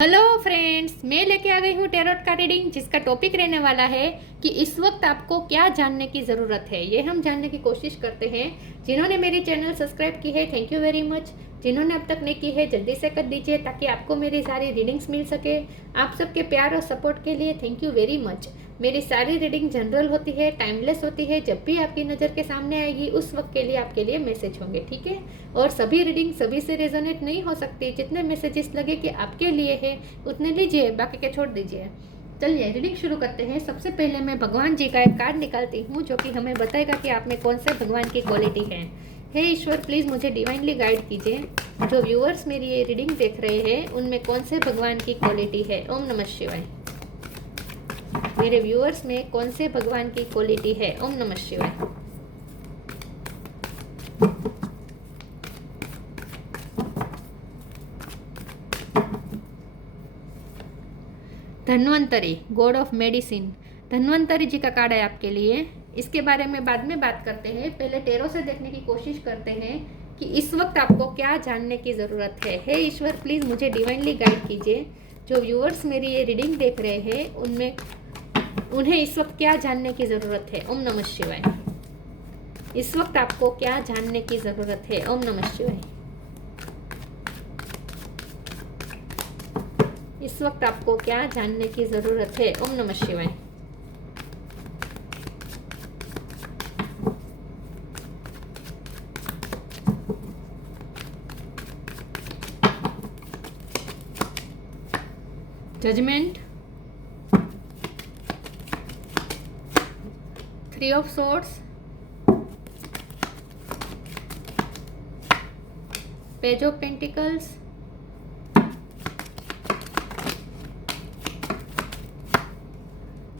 Hello friends, मैं लेके आ गई हूँ टैरोट का रीडिंग, जिसका टॉपिक रहने वाला है कि इस वक्त आपको क्या जानने की ज़रूरत है। ये हम जानने की कोशिश करते हैं। जिन्होंने मेरी चैनल सब्सक्राइब की है, थैंक यू वेरी मच। जिन्होंने अब तक नहीं की है, जल्दी से कर दीजिए ताकि आपको मेरी सारी रीडिंग्स मिल सके। आप सबके प्यार और सपोर्ट के लिए थैंक यू वेरी मच। मेरी सारी रीडिंग जनरल होती है, टाइमलेस होती है। जब भी आपकी नज़र के सामने आएगी उस वक्त के लिए आपके लिए मैसेज होंगे, ठीक है। और सभी रीडिंग सभी से रेजोनेट नहीं हो सकती। जितने मैसेजेस लगे कि आपके लिए है उतने लीजिए, बाकी के छोड़ दीजिए। चलिए रीडिंग शुरू करते हैं। सबसे पहले मैं भगवान जी का एक कार्ड निकालती हूँ जो कि हमें बताएगा कि आप में कौन से भगवान की क्वालिटी है। हे ईश्वर, प्लीज़ मुझे डिवाइनली गाइड कीजिए। जो व्यूअर्स मेरी ये रीडिंग देख रहे हैं उनमें कौन से भगवान की क्वालिटी है। ओम नमः शिवाय। मेरे व्यूअर्स में कौन से भगवान की क्वालिटी है। ओम नमः शिवाय। Dhanvantari, god of medicine. Dhanvantari ji का कार्ड है आपके लिए। इसके बारे में बाद में बात करते हैं। पहले टैरो से देखने की कोशिश करते हैं कि इस वक्त आपको क्या जानने की ज़रूरत है। हे ईश्वर, प्लीज़ मुझे डिवाइनली गाइड कीजिए। जो व्यूअर्स मेरी ये रीडिंग देख रहे हैं उन्हें इस वक्त क्या जानने की ज़रूरत है। ओम नमः शिवाय। इस वक्त आपको क्या जानने की ज़रूरत है। ओम नमः शिवाय। इस वक्त आपको क्या जानने की ज़रूरत है। ओम नमः शिवाय। Judgement, 3 of swords, page of pentacles,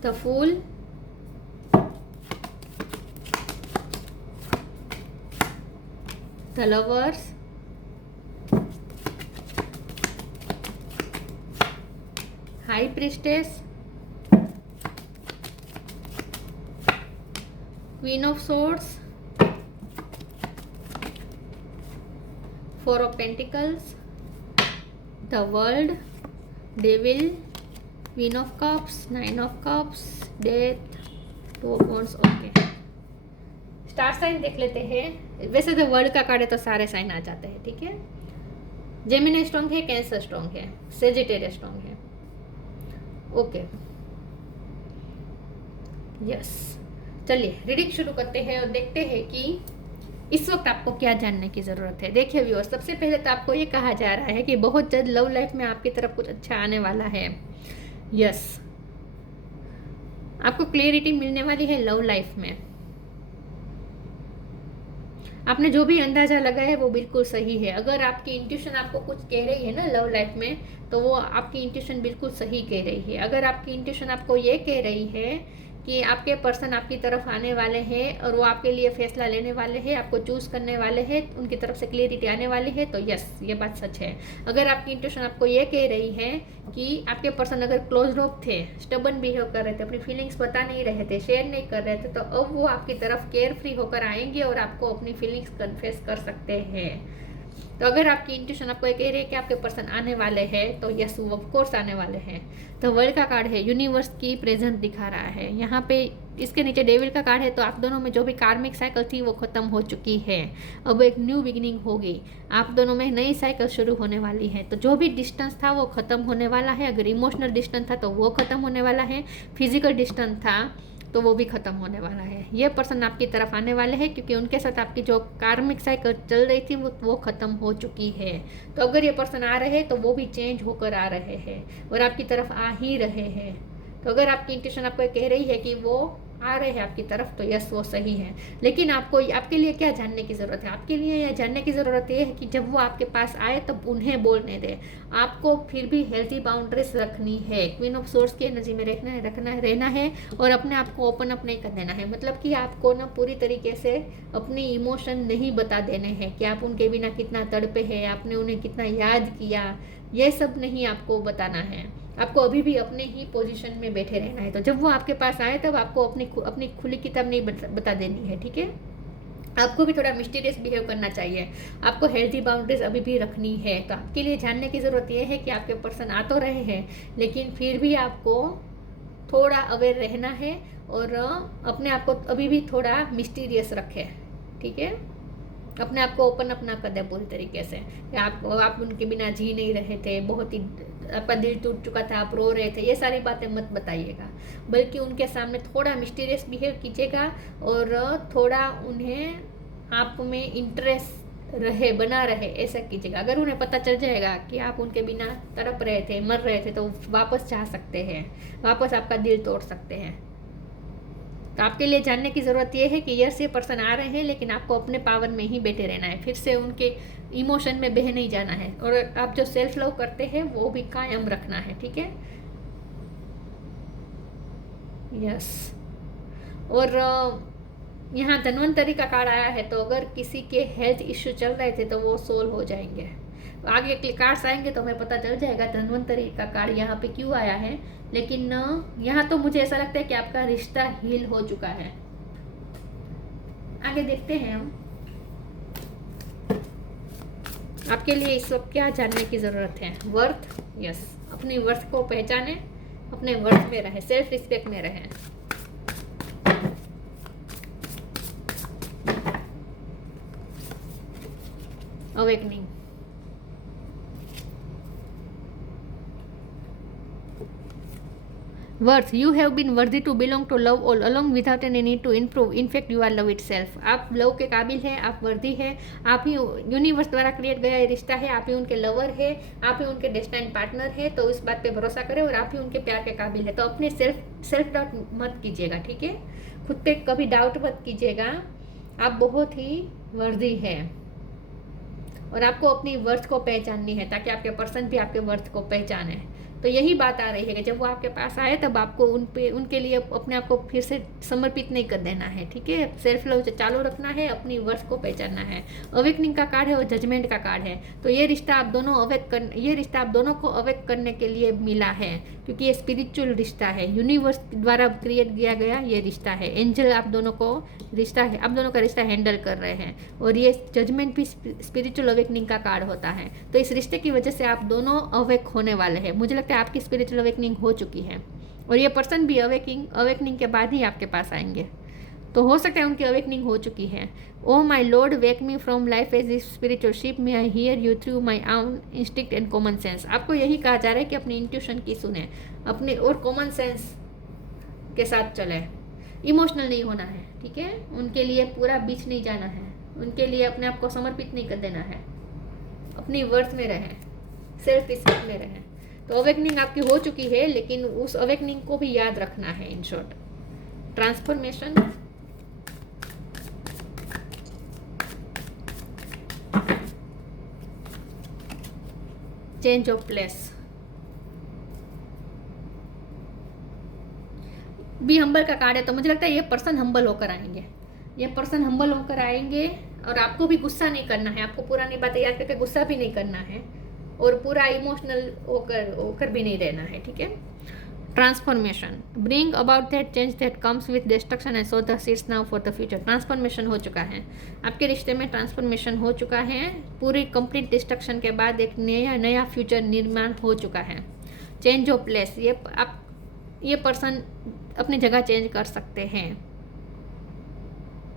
the fool, the lovers, high priestess, queen of swords, 4 of pentacles, the world, devil, queen of cups, 9 of cups, death, 2 of wands. Okay, star sign देख लेते हैं। वैसे तो world का card है तो सारे sign आ जाते हैं, ठीक है। जेमिनी स्ट्रॉन्ग है, कैंसर स्ट्रॉन्ग है, सेजिटेरियस स्ट्रॉन्ग है। Okay, yes. चलिए रीडिंग शुरू करते हैं और देखते हैं कि इस वक्त आपको क्या जानने की ज़रूरत है। देखिए व्यूअर्स, सबसे पहले तो आपको ये कहा जा रहा है कि बहुत जल्द लव लाइफ में आपकी तरफ कुछ अच्छा आने वाला है। यस, आपको क्लियरिटी मिलने वाली है लव लाइफ में। आपने जो भी अंदाजा लगाया है वो बिल्कुल सही है। अगर आपकी इंट्यूशन आपको कुछ कह रही है ना लव लाइफ में, तो वो आपकी इंट्यूशन बिल्कुल सही कह रही है। अगर आपकी इंट्यूशन आपको ये कह रही है कि आपके पर्सन आपकी तरफ आने वाले हैं और वो आपके लिए फैसला लेने वाले हैं, आपको चूज़ करने वाले हैं, उनकी तरफ से क्लियरिटी आने वाली है, तो यस, ये बात सच है। अगर आपकी इंट्यूशन आपको ये कह रही है कि आपके पर्सन अगर क्लोज ऑफ थे, स्टबन बिहेव कर रहे थे, अपनी फीलिंग्स बता नहीं रहे थे, शेयर नहीं कर रहे थे, तो अब वो आपकी तरफ केयर फ्री होकर आएंगे और आपको अपनी फीलिंग्स कन्फेस कर सकते हैं। तो अगर आपकी इंट्यूशन आपको कह रही है कि आपके पर्सन आने वाले हैं, तो यस, वो ऑफ कोर्स आने वाले हैं। तो वर्ल्ड का कार्ड है, यूनिवर्स की प्रेजेंस दिखा रहा है यहाँ पे। इसके नीचे डेविल का कार्ड है, तो आप दोनों में जो भी कार्मिक साइकिल थी वो खत्म हो चुकी है। अब एक न्यू बिगिनिंग होगी, आप दोनों में नई साइकिल शुरू होने वाली है। तो जो भी डिस्टेंस था वो खत्म होने वाला है। अगर इमोशनल डिस्टेंस था तो वो खत्म होने वाला है, फिजिकल डिस्टेंस था तो वो भी खत्म होने वाला है। ये पर्सन आपकी तरफ आने वाले हैं क्योंकि उनके साथ आपकी जो कार्मिक साइकिल चल रही थी वो खत्म हो चुकी है। तो अगर ये पर्सन आ रहे हैं तो वो भी चेंज होकर आ रहे हैं और आपकी तरफ आ ही रहे हैं। तो अगर आपकी इंट्यूशन आपको कह रही है कि वो आ रहे हैं आपकी तरफ, तो यस, वो सही है। लेकिन आपको आपके लिए क्या जानने की ज़रूरत है। आपके लिए यह जानने की ज़रूरत है कि जब वो आपके पास आए तब उन्हें बोलने दें। आपको फिर भी हेल्थी बाउंड्रीज रखनी है। क्वीन ऑफ सोर्ड्स की एनर्जी में रहना है और अपने आप को ओपन अप नहीं कर देना है। मतलब कि आपको ना पूरी तरीके से अपने इमोशन नहीं बता देने हैं कि आप उनके बिना कितना तड़पे हैं, आपने उन्हें कितना याद किया, ये सब नहीं आपको बताना है। आपको अभी भी अपने ही पोजीशन में बैठे रहना है। तो जब वो आपके पास आए तब आपको अपनी खुली किताब नहीं बता देनी है, ठीक है। आपको भी थोड़ा मिस्टीरियस बिहेव करना चाहिए, आपको हेल्दी बाउंड्रीज अभी भी रखनी है। तो आपके लिए जानने की ज़रूरत यह है कि आपके पर्सन आ तो रहे हैं, लेकिन फिर भी आपको थोड़ा अवेयर रहना है और अपने आप को अभी भी थोड़ा मिस्टीरियस रखें, ठीक है। अपने आप को ओपन अप ना कर दे पूरी तरीके से। आप उनके बिना जी नहीं रहे थे, बहुत ही आपका दिल टूट चुका था, आप रो रहे थे, ये सारी बातें मत बताइएगा, बल्कि उनके सामने थोड़ा मिस्टीरियस बिहेव कीजिएगा और थोड़ा उन्हें आप में इंटरेस्ट बना रहे ऐसा कीजिएगा। अगर उन्हें पता चल जाएगा कि आप उनके बिना तड़प रहे थे, मर रहे थे, तो वापस चाह सकते हैं, वापस आपका दिल तोड़ सकते हैं। तो आपके लिए जानने की ज़रूरत यह है कि यस, ये पर्सन आ रहे हैं, लेकिन आपको अपने पावर में ही बैठे रहना है, फिर से उनके इमोशन में बह नहीं जाना है, और आप जो सेल्फ लव करते हैं वो भी कायम रखना है, ठीक है। यस, और यहाँ धन्वंतरी का कार्ड आया है, तो अगर किसी के हेल्थ इश्यू चल रहे थे तो वो सोल्व हो जाएंगे। आगे के कार्ड्स आएंगे तो हमें पता चल जाएगा धन्वंतरी का कार्ड यहाँ पे क्यों आया है, लेकिन यहाँ तो मुझे ऐसा लगता है कि आपका रिश्ता हील हो चुका है। आगे देखते हैं हम आपके लिए इस वक्त क्या जानने की ज़रूरत है। वर्थ, यस, अपनी वर्थ को पहचाने, अपने वर्थ में रहे, सेल्फ रिस्पेक्ट में रहे। Awakening, worth, you have been worthy to belong to love all along without any need to improve, in fact you are love itself. आप लव के काबिल हैं, आप वर्दी हैं, आप ही यूनिवर्स द्वारा क्रिएट गया ये रिश्ता है, आप ही उनके लवर है, आप ही उनके डेस्टाइन पार्टनर है। तो इस बात पे भरोसा करें और आप ही उनके प्यार के काबिल है। तो अपने सेल्फ डाउट मत कीजिएगा, ठीक है। खुद पे कभी डाउट मत कीजिएगा, आप बहुत ही वर्दी है और आपको अपनी वर्थ को पहचाननी है, ताकि आपके पर्सन भी आपके वर्थ को पहचाने। तो यही बात आ रही है कि जब वो आपके पास आए तब आपको उनके लिए अपने आप को फिर से समर्पित नहीं कर देना है, ठीक है। सेल्फ लव चालू रखना है, अपनी वर्थ को पहचानना है। अवेकनिंग का कार्ड है और जजमेंट का कार्ड है। तो ये रिश्ता आप दोनों को अवेक करने के लिए मिला है, क्योंकि ये स्पिरिचुअल रिश्ता है, यूनिवर्स द्वारा क्रिएट किया गया ये रिश्ता है। एंजल आप दोनों का रिश्ता हैंडल कर रहे हैं, और ये जजमेंट भी स्पिरिचुअल अवेकनिंग का कार्ड होता है। तो इस रिश्ते की वजह से आप दोनों अवेक होने वाले हैं। मुझे लगता है आपकी स्पिरिचुअल अवेकनिंग हो चुकी है, और ये पर्सन भी अवेकनिंग के बाद ही आपके पास आएंगे। तो हो सकता है उनकी अवेकनिंग हो चुकी है। Oh my lord, wake me from life as a spiritual ship, may I hear you through my own instinct and common sense. आपको यही कहा जा रहा है कि अपनी इंट्यूशन की सुने, अपने और कॉमन सेंस के साथ चले, इमोशनल नहीं होना है, ठीक है। उनके लिए पूरा बीच नहीं जाना है, उनके लिए अपने आप को समर्पित नहीं कर देना है, अपनी वर्थ में रहें, सेल्फ रिस्पेक्ट में रहें। तो अवेकनिंग आपकी हो चुकी है, लेकिन उस अवेकनिंग को भी याद रखना है। In short, transformation, change of place, भी हम्बल का कार्ड है। तो मुझे लगता है ये पर्सन हम्बल होकर आएंगे, और आपको भी गुस्सा नहीं करना है, आपको पुरानी बातें याद करके गुस्सा भी नहीं करना है, और पूरा इमोशनल होकर भी नहीं रहना है, ठीक है। Transformation, bring about that change that comes with destruction and so the seeds now for the future. Transformation हो चुका है, आपके रिश्ते में ट्रांसफॉर्मेशन हो चुका है। पूरी कंप्लीट डिस्ट्रक्शन के बाद एक नया फ्यूचर निर्माण हो चुका है। चेंज ऑफ प्लेस, ये पर्सन अपनी जगह चेंज कर सकते हैं,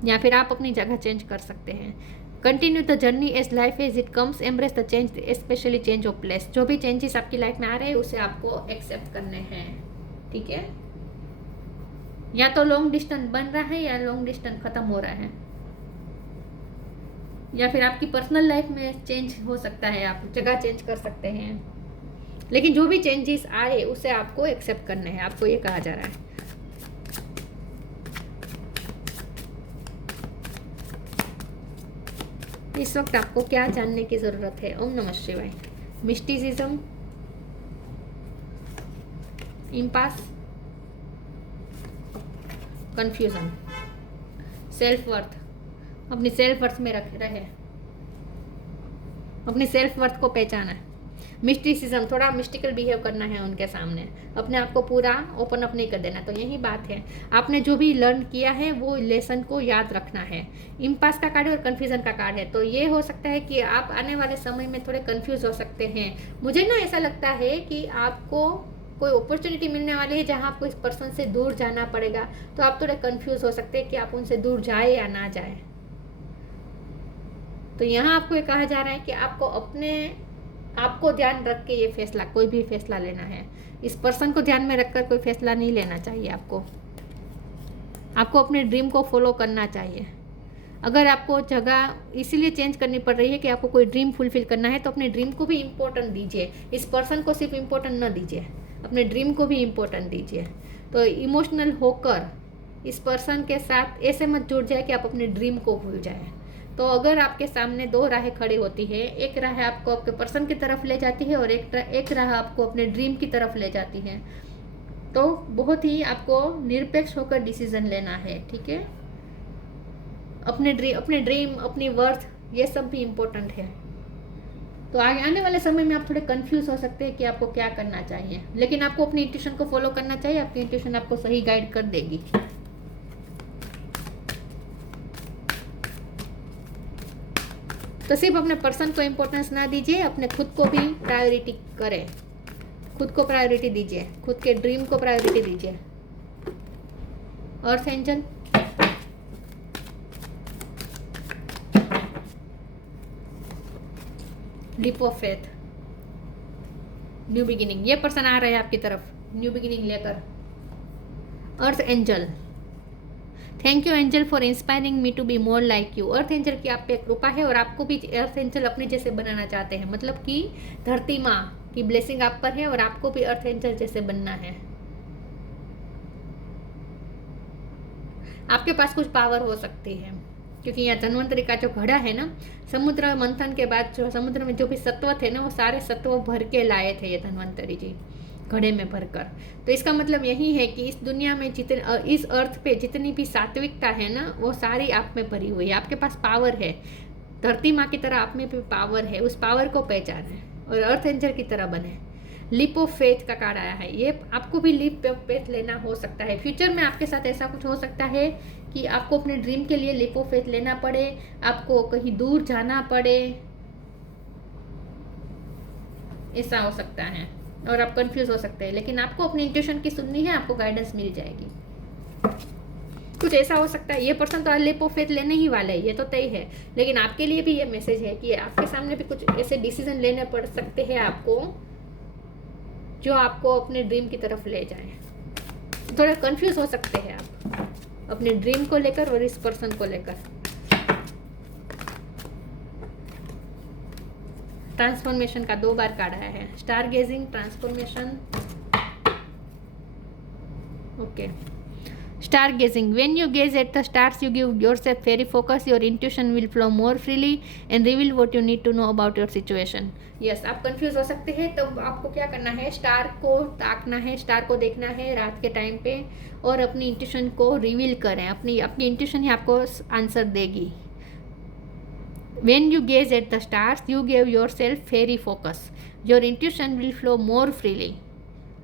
या फिर आप अपनी जगह चेंज कर सकते हैं। Continue the journey as life as it comes, embrace the change, specially change of place. जो भी चेंजेस आपकी लाइफ में आ रहे हैं उसे आपको एक्सेप्ट करने हैं, ठीक है। या तो लॉन्ग डिस्टेंस बन रहा है या लॉन्ग डिस्टेंस खत्म हो रहा है, या फिर आपकी पर्सनल लाइफ में चेंज हो सकता है, आप जगह चेंज कर सकते हैं। लेकिन जो भी चेंजेस आए उसे आपको एक्सेप्ट करने हैं, आपको ये कहा जा रहा है। इस वक्त आपको क्या जानने की ज़रूरत है। ओम नमः शिवाय। Mysticism, impasse, confusion, self worth, अपनी सेल्फ वर्थ में रहे, अपनी सेल्फ वर्थ को पहचाना है। मिस्टिसिज्म, थोड़ा मिस्टिकल बिहेव करना है उनके सामने, अपने आप को पूरा ओपन अप नहीं कर देना। तो यही बात है, आपने जो भी लर्न किया है वो लेसन को याद रखना है। इम्पास का कार्ड है और कन्फ्यूजन का कार्ड है, तो ये हो सकता है कि आप आने वाले समय में थोड़े कन्फ्यूज हो सकते हैं। मुझे ना ऐसा लगता है कि आपको कोई अपॉर्चुनिटी मिलने वाली है जहाँ आपको इस पर्सन से दूर जाना पड़ेगा, तो आप थोड़े कन्फ्यूज हो सकते हैं कि आप उनसे दूर जाए या ना जाए। तो यहाँ आपको ये कहा जा रहा है कि आपको ध्यान रख के ये फैसला, कोई भी फैसला लेना है, इस पर्सन को ध्यान में रखकर कोई फैसला नहीं लेना चाहिए। आपको अपने ड्रीम को फॉलो करना चाहिए। अगर आपको जगह इसीलिए चेंज करनी पड़ रही है कि आपको कोई ड्रीम फुलफिल करना है, तो अपने ड्रीम को भी इम्पोर्टेंट दीजिए। इस पर्सन को सिर्फ इम्पोर्टेंट न दीजिए, अपने ड्रीम को भी इम्पोर्टेंट दीजिए। तो इमोशनल होकर इस पर्सन के साथ ऐसे मत जुड़ जाए कि आप अपने ड्रीम को भूल जाए। तो अगर आपके सामने दो राहें खड़ी होती है, एक राह आपको आपके पर्सन की तरफ ले जाती है और एक राह आपको अपने ड्रीम की तरफ ले जाती है, तो बहुत ही आपको निरपेक्ष होकर डिसीजन लेना है, ठीक है। अपने ड्रीम, अपनी वर्थ, ये सब भी इम्पोर्टेंट है। तो आगे आने वाले समय में आप थोड़े कंफ्यूज हो सकते हैं कि आपको क्या करना चाहिए, लेकिन आपको अपनी इंट्यूशन को फॉलो करना चाहिए। आपकी इंट्यूशन आपको सही गाइड कर देगी। तो सिर्फ अपने पर्सन को इम्पोर्टेंस ना दीजिए, अपने खुद को भी प्रायोरिटी करें, खुद को प्रायोरिटी दीजिए, खुद के ड्रीम को प्रायोरिटी दीजिए। Earth angel, leap of faith, new beginning, ये पर्सन आ रहे हैं आपकी तरफ न्यू बिगिनिंग लेकर। Earth angel, thank you angel for inspiring me to be more like you. Earth angel की आप पे कृपा है और आपको भी अर्थ एंजल अपने जैसे बनाना चाहते हैं, मतलब कि धरती माँ की ब्लेसिंग आप पर है और आपको भी अर्थ एंजल जैसे बनना है। आपके पास कुछ पावर हो सकती है, क्योंकि यहाँ धन्वंतरी का जो घड़ा है ना, समुद्र मंथन के बाद जो समुद्र में जो भी सत्व थे ना, वो सारे सत्व भर के लाए थे ये धन्वंतरी जी, घड़े में भरकर। तो इसका मतलब यही है कि इस दुनिया में इस अर्थ पे जितनी भी सात्विकता है ना, वो सारी आप में भरी हुई है। आपके पास पावर है, धरती माँ की तरह आप में भी पावर है, उस पावर को पहचाने और अर्थ एंजल की तरह बने। लीप ऑफ फेथ का कार्ड आया है, ये आपको भी लीप ऑफ फेथ लेना हो सकता है। फ्यूचर में आपके साथ ऐसा कुछ हो सकता है कि आपको अपने ड्रीम के लिए लीप ऑफ फेथ लेना पड़े, आपको कहीं दूर जाना पड़े, ऐसा हो सकता है और आप कंफ्यूज हो सकते हैं। लेकिन आपको अपनी इंट्यूशन की सुननी है, आपको गाइडेंस मिल जाएगी। कुछ ऐसा हो सकता है, ये पर्सन तो लीप ऑफ फेथ लेने ही वाले है, ये तो तय है। लेकिन आपके लिए भी ये मैसेज है कि आपके सामने भी कुछ ऐसे डिसीजन लेने पड़ सकते हैं आपको, जो आपको अपने ड्रीम की तरफ ले जाए। थोड़ा कंफ्यूज हो सकते हैं आप अपने ड्रीम को लेकर और इस पर्सन को लेकर। ट्रांसफॉर्मेशन का 2 बार कार्ड आया है, star gazing, transformation. Okay, star gazing, when you gaze at the stars you give yourself very focus, your intuition will flow more freely and reveal what you need to know about your situation. Yes, आप confuse हो सकते हैं, तो आपको क्या करना है, star को ताकना है, स्टार को देखना है रात के टाइम पे और अपनी इंट्यूशन को रिवील करें। अपनी इंट्यूशन ही आपको आंसर देगी। When you gaze at the stars, you give yourself very focus. Your intuition will flow more freely.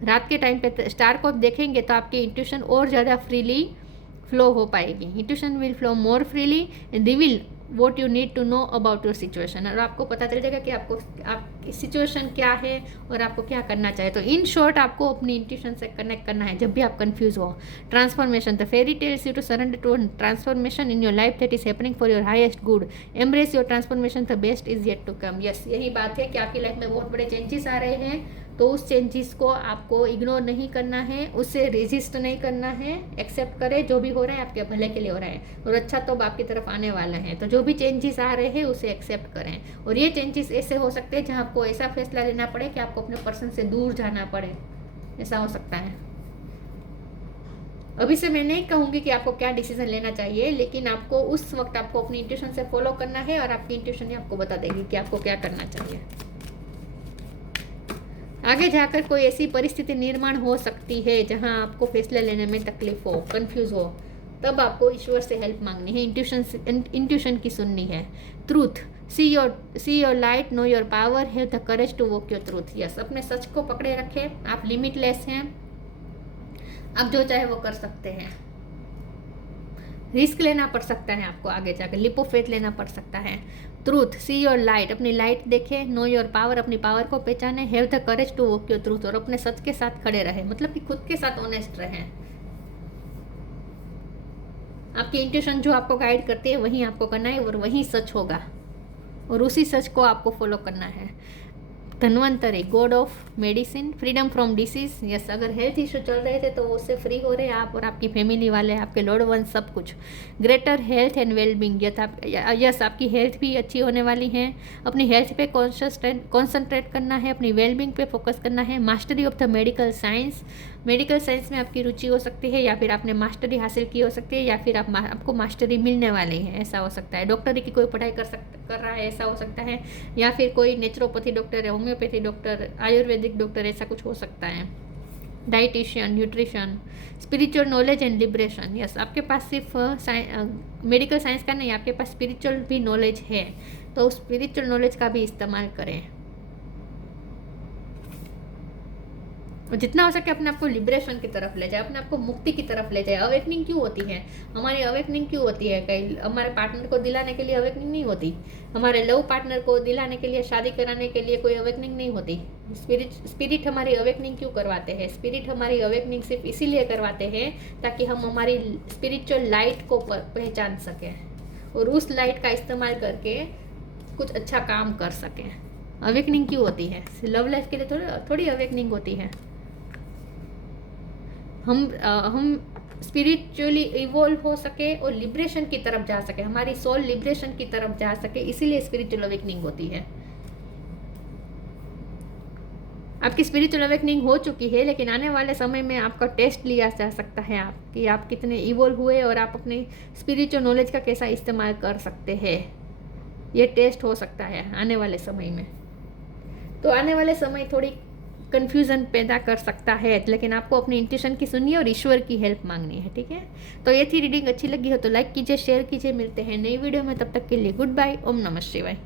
रात के टाइम पे स्टार को देखेंगे तो आपकी इंट्यूशन और ज़्यादा फ्रीली फ्लो हो पाएगी। Intuition will flow more freely and reveal what you need to know about your situation. और आपको पता चल जाएगा कि आपकी सिचुएशन क्या है और आपको क्या करना चाहिए। तो इन शॉर्ट आपको अपनी इंट्यूशन से कनेक्ट करना है जब भी आप कंफ्यूज हो। Transformation, the fairy tells you to surrender to transformation in your life that is happening for your highest good. Embrace your transformation, the best is yet to come. Yes, यही बात है कि आपकी लाइफ में बहुत बड़े changes आ रहे हैं, तो उस चेंजेस को आपको इग्नोर नहीं करना है, उससे रेजिस्ट नहीं करना है। एक्सेप्ट करें, जो भी हो रहा है आपके भले के लिए हो रहा है और अच्छा तो आपकी तरफ आने वाला है। तो जो भी चेंजेस आ रहे हैं उसे एक्सेप्ट करें। और ये चेंजेस ऐसे हो सकते हैं जहाँ आपको ऐसा फैसला लेना पड़े कि आपको अपने पर्सन से दूर जाना पड़े, ऐसा हो सकता है। अभी से मैं नहीं कहूँगी कि आपको क्या डिसीजन लेना चाहिए, लेकिन आपको उस वक्त आपको अपनी इंट्यूशन से फॉलो करना है और आपकी इंट्यूशन ही आपको बता देगी कि आपको क्या करना चाहिए। आगे जाकर कोई ऐसी परिस्थिति निर्माण हो सकती है जहां आपको फैसले लेने में तकलीफ हो, कंफ्यूज हो, तब आपको ईश्वर से हेल्प मांगनी है, इंट्यूशन की सुननी है। Truth, see your light, know your power, have the courage to walk your truth. Yes, अपने सच को पकड़े रखें, आप लिमिटलेस हैं, आप जो चाहे वो कर सकते हैं। रिस्क लेना पड़ सकता है आपको, आगे जाकर लिप ऑफ फेथ लेना पड़ सकता है। ट्रूथ, सी योर लाइट, अपनी लाइट देखें। नो योर पावर, अपनी पावर को पहचाने। Have the courage to walk your truth, और अपने सच के साथ खड़े रहे, मतलब कि खुद के साथ ऑनेस्ट रहें। आपकी इंट्यूशन जो आपको गाइड करती है वही आपको करना है, और वही सच होगा, और उसी सच को आपको फॉलो करना है। Dhanvantari, god of medicine, freedom from disease. Yes, अगर हेल्थ इशू चल रहे थे तो उससे फ्री हो रहे हैं आप और आपकी फैमिली वाले, आपके लॉर्ड वन, सब कुछ। Greater health and wellbeing, yes आपकी हेल्थ भी अच्छी होने वाली है। अपनी हेल्थ पे कॉन्सेंट्रेट करना है, अपनी वेलबींग पे फोकस करना है। Mastery of the medical science, medical science में आपकी रुचि हो सकती है, या फिर आपने मास्टरी हासिल की हो सकती है, या फिर आपको मास्टरी मिलने वाली है, ऐसा हो सकता है। डॉक्टरी की कोई पढ़ाई कर रहा है, ऐसा हो सकता है, या फिर कोई नेचुरोपैथी डॉक्टर है, होम्योपैथी डॉक्टर, आयुर्वेदिक डॉक्टर, ऐसा कुछ हो सकता है। Dietitian, nutrition, spiritual knowledge and liberation. Yes, आपके पास सिर्फ मेडिकल साइंस का नहीं, आपके पास स्पिरिचुअल भी नॉलेज है, तो उस स्पिरिचुअल नॉलेज का भी इस्तेमाल करें, और जितना हो सके अपने आप को लिबरेशन की तरफ ले जाए, अपने आप को मुक्ति की तरफ ले जाए। अवेकनिंग क्यों होती है हमारी? अवेकनिंग क्यों होती है? कहीं हमारे पार्टनर को दिलाने के लिए अवेकनिंग नहीं होती, हमारे लव पार्टनर को दिलाने के लिए, शादी कराने के लिए कोई अवेकनिंग नहीं होती। स्पिरिट हमारी अवेकनिंग क्यों करवाते हैं? स्पिरिट हमारी अवेकनिंग सिर्फ इसीलिए करवाते हैं ताकि हम हमारी स्पिरिचुअल लाइट को पहचान सकें, और उस लाइट का इस्तेमाल करके कुछ अच्छा काम कर सकें। अवेकनिंग क्यों होती है? लव लाइफ के लिए थोड़ी अवेकनिंग होती है। हम स्पिरिचुअली इवॉल्व हो सके और लिबरेशन की तरफ जा सके, हमारी सोल लिबरेशन की तरफ जा सके, इसीलिए स्पिरिचुअल अवेकनिंग होती है। आपकी स्पिरिचुअल अवेकनिंग हो चुकी है, लेकिन आने वाले समय में आपका टेस्ट लिया जा सकता है कि आप कितने इवॉल्व हुए और आप अपनी स्पिरिचुअल नॉलेज का कैसा इस्तेमाल कर सकते हैं। ये टेस्ट हो सकता है आने वाले समय में। तो आने वाले समय थोड़ी कन्फ्यूज़न पैदा कर सकता है, लेकिन आपको अपनी इंट्यूशन की सुनिए और ईश्वर की हेल्प मांगनी है, ठीक है। तो ये थी रीडिंग, अच्छी लगी हो तो लाइक कीजिए, शेयर कीजिए। मिलते हैं नई वीडियो में, तब तक के लिए गुड बाय। ओम नमः शिवाय।